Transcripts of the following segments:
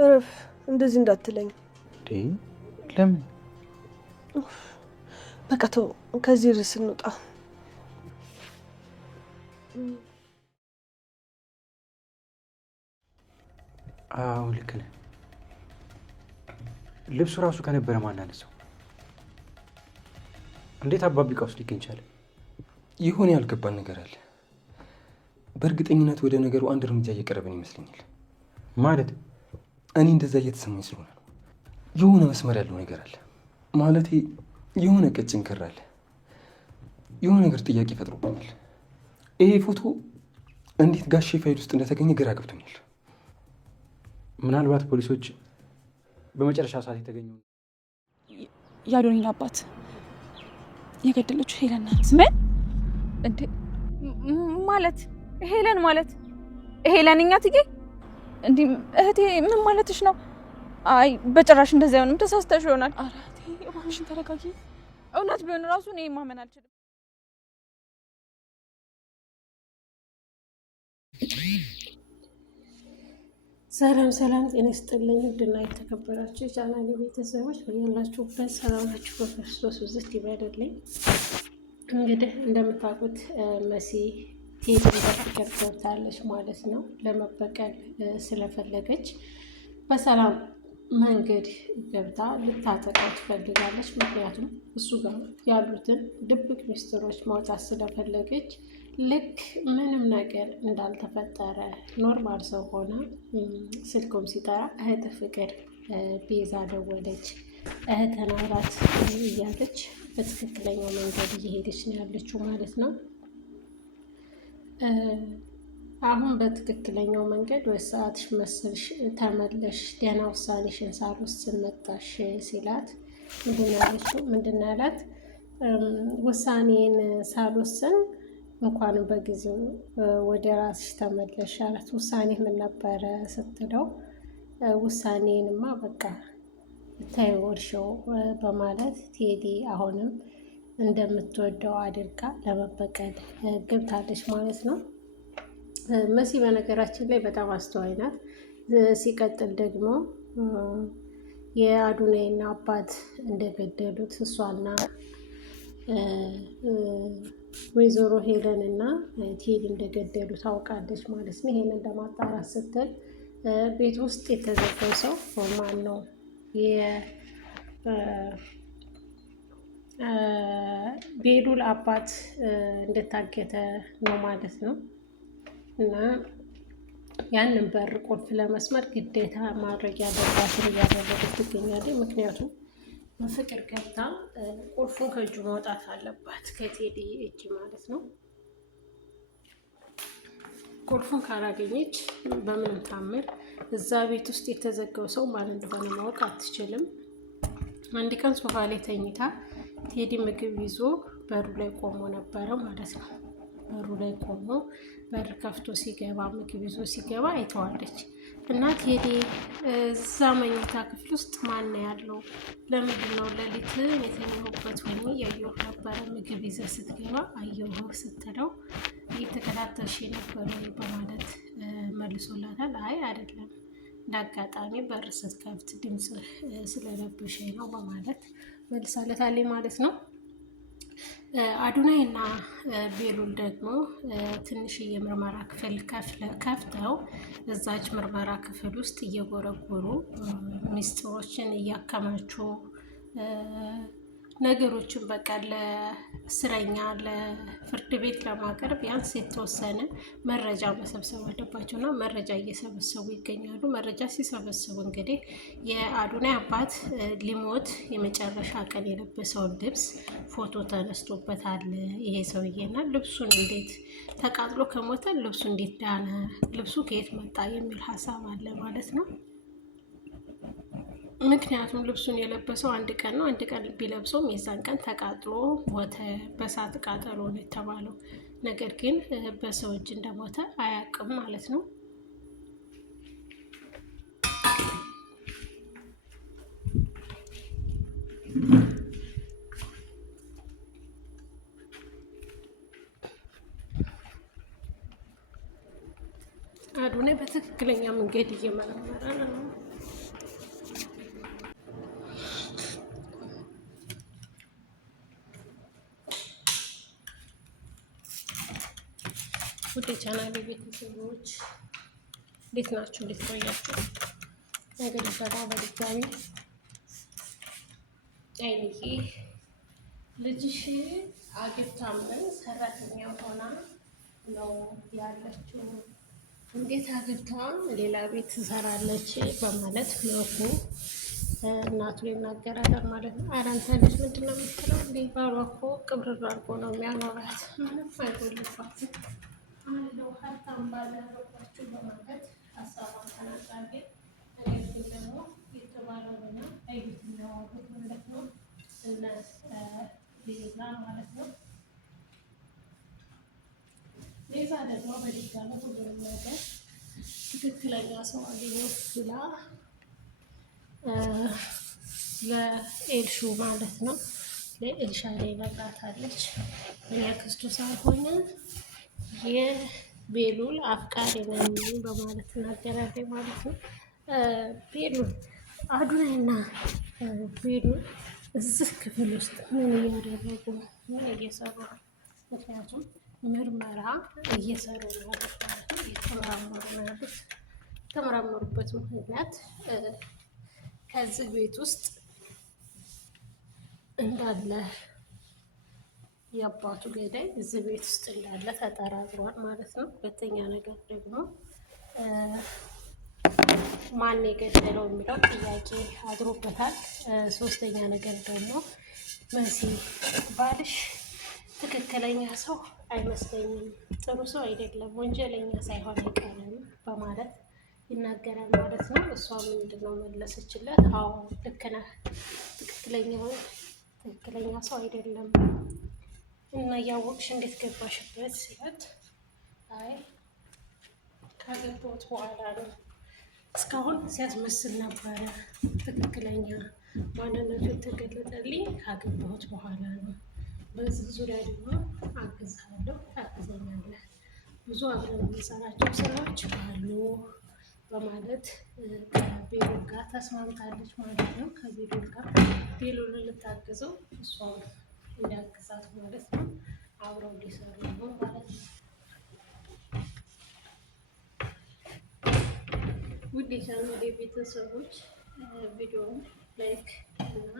እረፍ፣ እንደዚህ እንዳትለኝ። ለምን? በቃ ተው፣ ከዚህ ርዕስ እንውጣ። አዎ ልክ ነህ። ልብሱ ራሱ ከነበረ ማን አነሳው? እንዴት አባቢ ዕቃ ውስጥ ሊገኝ ቻለ? ይሆን ያልገባን ነገር አለ። በእርግጠኝነት ወደ ነገሩ አንድ እርምጃ እየቀረብን ይመስለኛል። ማለት? እኔ እንደዛ እየተሰማኝ ስለሆነ ነው። የሆነ መስመር ያለው ነገር አለ። ማለቴ የሆነ ቀጭን ክር አለ። የሆነ ነገር ጥያቄ ፈጥሮብኛል። ይሄ ፎቶ እንዴት ጋሼ ፋይል ውስጥ እንደተገኘ ግራ ገብቶኛል። ምናልባት ፖሊሶች በመጨረሻ ሰዓት የተገኘው የአዶኒን አባት የገደለችው ሄለን ናት። ምን እንዴ? ማለት ሄለን ማለት ሄለን እኛ ትዬ እንዴ? እህቴ ምን ማለትሽ ነው? አይ በጭራሽ እንደዚህ አይሆንም፣ ተሳስተሽ ይሆናል። ኧረ እህቴ እባክሽን ተረጋጊ። እውነት ቢሆን ራሱ እኔ ማመን አልችልም። ሰላም ጤና ይስጥልኝ። ውድና የተከበራችሁ የቻናሌ ቤተሰቦች በያላችሁበት ሰላማችሁ በክርስቶስ ብዝት ይበልልኝ። እንግዲህ እንደምታውቁት መሲ ቴዲን በፍቅር ገብታለች ማለት ነው። ለመበቀል ስለፈለገች በሰላም መንገድ ገብታ ልታጠቃው ትፈልጋለች። ምክንያቱም እሱ ጋር ያሉትን ድብቅ ሚስጥሮች ማውጣት ስለፈለገች ልክ ምንም ነገር እንዳልተፈጠረ ኖርማል ሰው ሆነ ስልኩም ሲጠራ እህት ፍቅር ቤዛ ደወለች፣ እህትን አውራት እያለች በትክክለኛው መንገድ እየሄደች ነው ያለችው ማለት ነው። አሁን በትክክለኛው መንገድ ወይ ሰዓትሽ መሰልሽ ተመለሽ፣ ደህና ውሳኔሽን ሳልወስን መጣሽ ሲላት ምንድን ያላት? ውሳኔን ሳልወስን እንኳንም በጊዜው ወደ ራስሽ ተመለሽ አላት። ውሳኔ ምን ነበረ ስትለው ውሳኔንማ በቃ ተይወርሽው በማለት ቴዲ አሁንም እንደምትወደው አድርጋ ለመበቀል ገብታለች ማለት ነው። መሲ በነገራችን ላይ በጣም አስተዋይ ናት። ሲቀጥል ደግሞ የአዶናይና አባት እንደገደሉት እሷና ወይዘሮ ሄለን እና ቴዲ እንደገደሉ ታውቃለች ማለት ነው። ይሄንን ለማጣራት ስትል ቤት ውስጥ የተዘጋው ሰው ማን ነው? የቤሉል አባት እንደታገተ ነው ማለት ነው። እና ያንን በር ቁልፍ ለመስመር ግዴታ ማድረግ ያለባትን እያደረገች ትገኛለች። ምክንያቱም በፍቅር ገብታ ቁልፉን ከእጁ ማውጣት አለባት፣ ከቴዲ እጅ ማለት ነው። ቁልፉን ካላገኘች በምንም ታምር እዛ ቤት ውስጥ የተዘጋው ሰው ማን እንደሆነ ማወቅ አትችልም። አንድ ቀን ሶፋ ላይ ተኝታ ቴዲ ምግብ ይዞ በሩ ላይ ቆሞ ነበረ ማለት ነው። በሩ ላይ ቆሞ በር ከፍቶ ሲገባ ምግብ ይዞ ሲገባ አይተዋለች። እና ቴዲ እዛ መኝታ ክፍል ውስጥ ማን ነው ያለው? ለምንድን ነው ሌሊት የተኛሁበት ሆኜ ያየሁ ነበረ፣ ምግብ ይዘህ ስትገባ አየሁ ስትለው እየተከታተልሽ ነበር በማለት መልሶላታል። አይ አይደለም፣ እንዳጋጣሚ በር ስትከፍት ድምፅ ስለረብሽኝ ነው በማለት መልሳለታለች ማለት ነው። አዶናይ እና ቤሉል ደግሞ ትንሽዬ ምርመራ ክፍል ከፍተው እዛች ምርመራ ክፍል ውስጥ እየጎረጎሩ ሚስጥሮችን እያከማቹ ነገሮችን በቃ ለእስረኛ ለፍርድ ቤት ለማቅረብ ቢያንስ የተወሰነ መረጃ መሰብሰብ አለባቸው እና መረጃ እየሰበሰቡ ይገኛሉ። መረጃ ሲሰበስቡ እንግዲህ የአዶናይ አባት ሊሞት የመጨረሻ ቀን የለበሰውን ልብስ ፎቶ ተነስቶበታል ይሄ ሰውዬና ልብሱን እንዴት ተቃጥሎ ከሞተ ልብሱ እንዴት ዳነ፣ ልብሱ ከየት መጣ የሚል ሀሳብ አለ ማለት ነው። ምክንያቱም ልብሱን የለበሰው አንድ ቀን ነው። አንድ ቀን ቢለብሰውም የዛን ቀን ተቃጥሎ ሞተ፣ በእሳት ቃጠሎ ነው የተባለው። ነገር ግን በሰው እጅ እንደሞተ አያውቅም ማለት ነው። አዶናይ በትክክለኛ መንገድ እየመረመረ ነው። ውድ የቻናሌ ቤተሰቦች እንዴት ናችሁ? እንዴት ቆያችሁ? እንግዲህ በድጋሚ አይንዬ ልጅሽ አግብታምን ሰራተኛ ሆና ነው ያለችው። እንዴት አግብታ ሌላ ቤት ትሰራለች? በማለት መልኩ እናቱ ይናገራል ማለት ነው። ኧረ አንተ ልጅ ምንድን ነው የምትለው? እንዴ ባሏ እኮ ቅብርር አድርጎ ነው የሚያኖራት፣ ምንም አይጎልባትም አለው። ሀብታም ባል ያደረጓችሁ በማለት ሀሳቧን ተናግራለች። ነገር ግን ደግሞ የተባለውና አይነት የሚያዋሩት ማለት ነው እነ ቤዛ ማለት ነው። ቤዛ ደግሞ በድጋሚ ሁሉንም ነገር ትክክለኛ ሰው አገኘሁ ብላ ለኤልሹ ማለት ነው ለኤልሻዳይ ነግራታለች። እኔ አክስቱ ሳልሆን የቤሉል አፍቃሪ ነኝ በማለት ትናገራለች ማለት ነው። ቤሉል አዱናይና ቤሉል እዚህ ክፍል ውስጥ ምን እያደረጉ ምን እየሰሩ ነው? ምክንያቱም ምርመራ እየሰሩ ነው ማለት ነው። እየተመራመሩ ነው ያሉት። የተመራመሩበት ምክንያት ከዚህ ቤት ውስጥ እንዳለ የአባቱ ገዳይ እዚህ ቤት ውስጥ እንዳለ ተጠራጥሯል ማለት ነው። ሁለተኛ ነገር ደግሞ ማን የገደለው የሚለው ጥያቄ አድሮበታል። ሶስተኛ ነገር ደግሞ መሲ ባልሽ ትክክለኛ ሰው አይመስለኝም፣ ጥሩ ሰው አይደለም፣ ወንጀለኛ ሳይሆን አይቀርም በማለት ይናገራል ማለት ነው። እሷ ምንድነው መለሰችለት? አዎ ልክ ነህ፣ ትክክለኛ ሰው አይደለም እና እያወቅሽ እንዴት ገባሽበት ሲላት፣ አይ ካገባሁት በኋላ ነው፣ እስካሁን ሲያስመስል ነበረ፣ ትክክለኛ ማንነቱ የተገለጠልኝ ካገባሁት በኋላ ነው። በዚህ ዙሪያ ደግሞ አግዝሃለሁ፣ ታግዘኛለህ፣ ብዙ አብረን የምንሰራቸው ስራዎች አሉ በማለት ከቤሉል ጋር ተስማምታለች ማለት ነው። ከቤሉል ጋር ቤሉልን ልታግዘው እሷም እንዲያግዛት ማለት ነው። አብረው ሊሰሩ ነው ማለት ነው። ውድ የቻናሌ ቤተሰቦች ቪዲዮውን ላይክ እና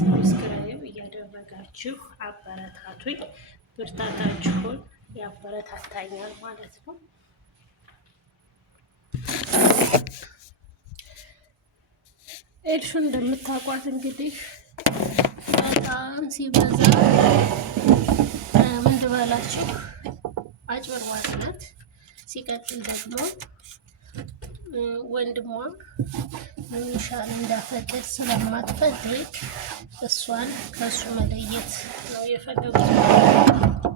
ሰብስክራይብ እያደረጋችሁ አበረታቱኝ። ብርታታችሁን ያበረታታኛል ማለት ነው። ኤልሹን እንደምታውቋት እንግዲህ በጣም ሲበዛ ምን ልበላችሁ አጭበርባሪ ናት። ሲቀጥል ደግሞ ወንድሟ ሚሻን እንዳፈቅር ስለማትፈልግ እሷን ከሱ መለየት ነው የፈለጉት።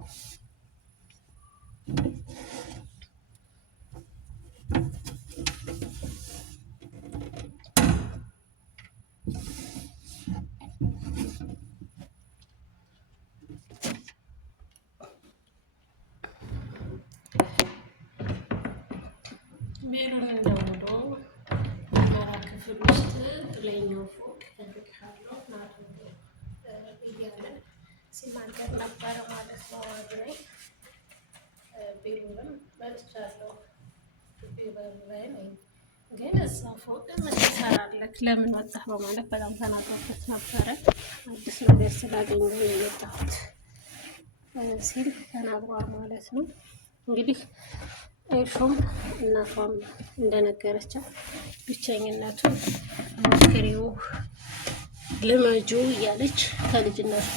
ቤሉልን ደውሎ ምርመራ ክፍል ውስጥ ላይኛው ፎቅ እልክሃለሁ ናቱ እያለ ሲናገር ነበረ ማለት ነው። አዱናይ ቤሉልም መጥቻለሁ ላይ ግን እዛ ፎቅ ምን ትሰራለህ? ለምን ወጣህ? በማለት በጣም ተናግሮበት ነበረ። አዲስ ነገር ስላገኘ ነው የወጣሁት ሲል ተናግሯል ማለት ነው። እንግዲህ ኤልሹም እናቷም እንደነገረቻት ብቸኝነቱን ሞክሪው ልመጁ እያለች ከልጅነቷ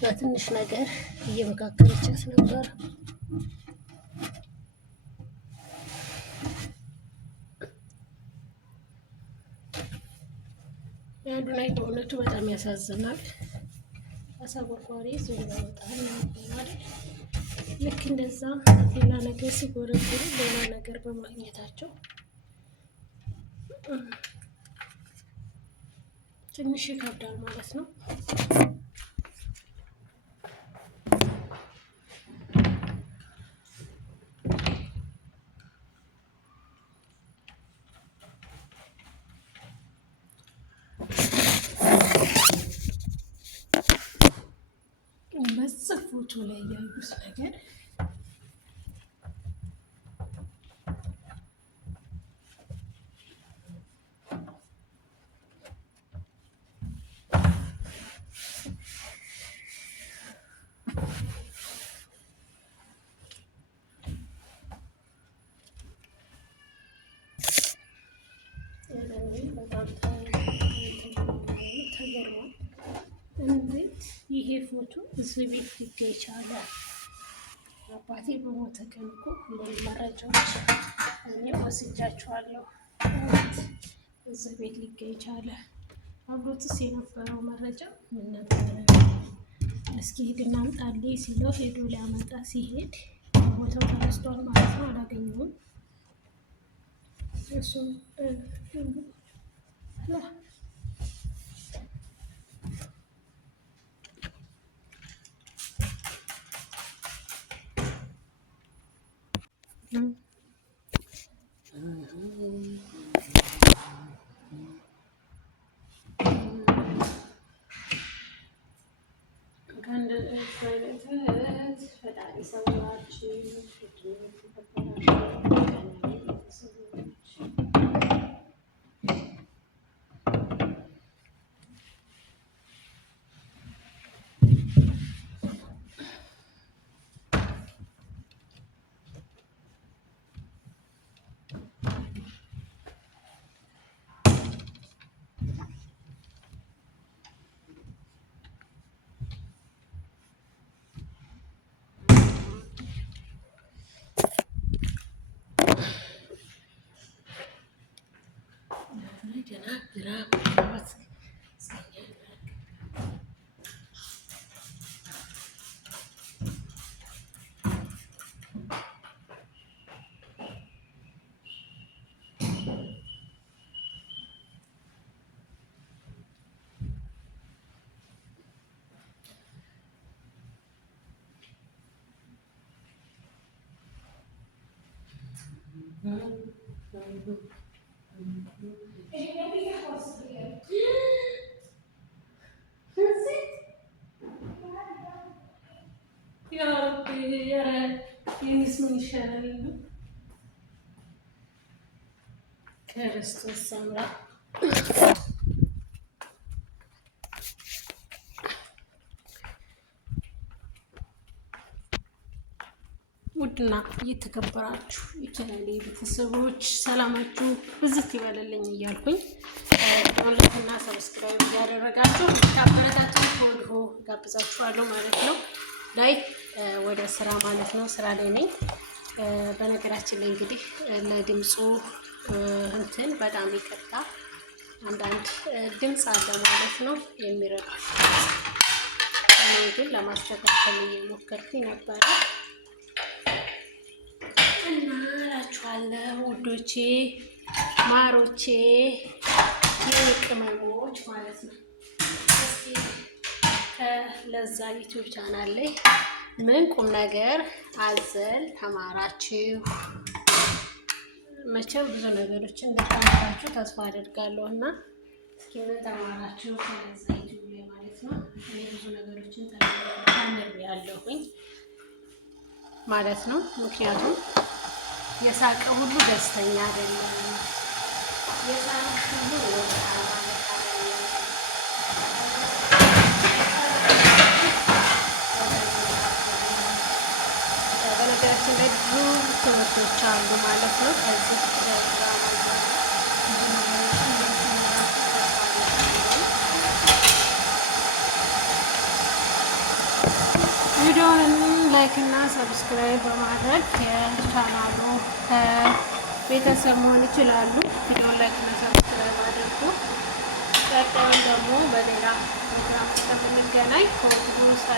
በትንሽ ነገር እየመካከለቻት ነበር። የአዱናይ በእውነቱ በጣም ያሳዝናል። አሳጎርጓሪ ዙሪያ በጣም ይባላል። ልክ እንደዛ ሌላ ነገር ሲጎረጉሩ ሌላ ነገር በማግኘታቸው ትንሽ ይከብዳል ማለት ነው። በዚህ ፎቶ ላይ ያዩት ነገር እንዴት ይሄ ፎቶ እዚህ ቤት ሊገኝ ቻለ? አባቴ በሞተ ቀን እኮ ሁሉንም መረጃዎች እኔ ወስጃቸዋለሁ። እዚህ ቤት ሊገኝ ቻለ? አብሮትስ የነበረው መረጃ ምን ነበረ? እስኪ ሂድና አምጣልኝ ሲለው ሄዶ ሊያመጣ ሲሄድ ቦታው ተነስቷል ማለት ነው። አላገኘውም። እሱም ፈጣሪ ሰውራችሁ ክርስቶስ ሰምራ ውድና እየተከበራችሁ የቻናሌ ቤተሰቦች ሰላማችሁ ብዝት ይበልልኝ እያልኩኝ ላይክና ሰብስክራይብ ያደረጋችሁ ታበረታችሁ ወዲሁ ጋብዛችኋለሁ ማለት ነው። ላይ ወደ ስራ ማለት ነው። ስራ ላይ ነኝ። በነገራችን ላይ እንግዲህ ለድምፁ እንትን በጣም ይቅርታ፣ አንዳንድ ድምፅ አለ ማለት ነው የሚረብሽ። እኔ ግን ለማስተካከል እየሞከርኩኝ ነበረ እና እላችኋለሁ ውዶቼ፣ ማሮቼ፣ የቅመሞች ማለት ነው። እስኪ ከለዛ ዩቲዩብ ቻናል ላይ ምን ቁም ነገር አዘል ተማራችሁ? መቼም ብዙ ነገሮችን እንደተማራችሁ ተስፋ አደርጋለሁ እና እስኪ ምን ተማራችሁ ከለዛ ዩቲዩብ ላይ ማለት ነው። እኔ ብዙ ነገሮችን ተምሬያለሁኝ ማለት ነው። ምክንያቱም የሳቀ ሁሉ ደስተኛ አይደለም፣ የሳቀ ሁሉ ወጣ ማለት አይደለም። በነገራችን ላይ ብዙ ትምህርቶች አሉ ማለት ነው። ከዚህ ቪዲዮውን ላይክ እና ሰብስክራይብ በማድረግ የቻናሉ ቤተሰብ መሆን ይችላሉ። ቪዲዮውን ላይክ እና ሰብስክራይብ አድርጉ። ቀጣዩን ደግሞ በሌላ ፕሮግራም እስከምንገናኝ ከወዲሁ ሰላም